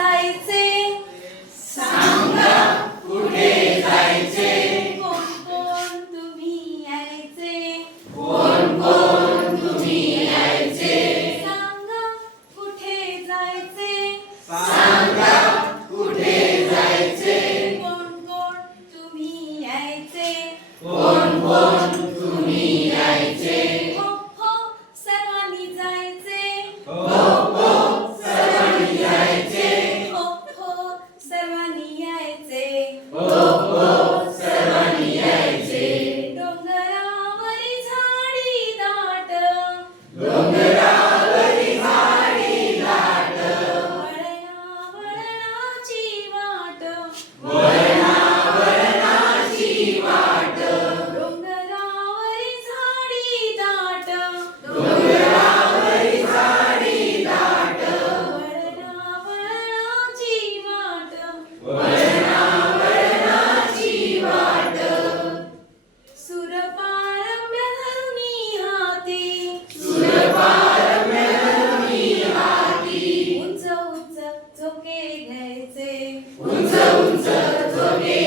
I see. Amen. झोके घ्यायचे. उंच उंच झोके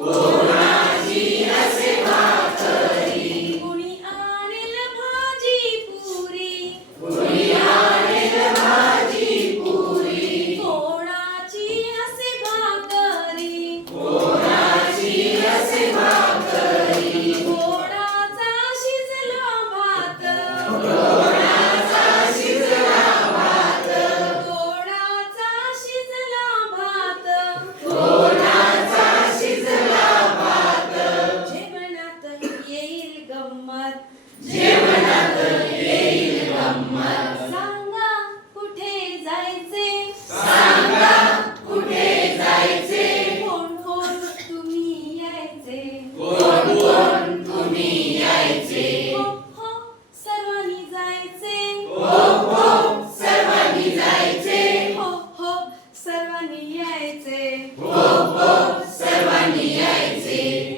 오직 गंमत. जीवनात कुठे जायचे? सांगा कुठे जायचे? कोण कोण तुम्ही यायचे? कोण कोण तुम्ही यायचे? हो जायचे. हो हो जायचे? हो हो सर्वांनी यायचे. हो हो सर्वांनी यायचे?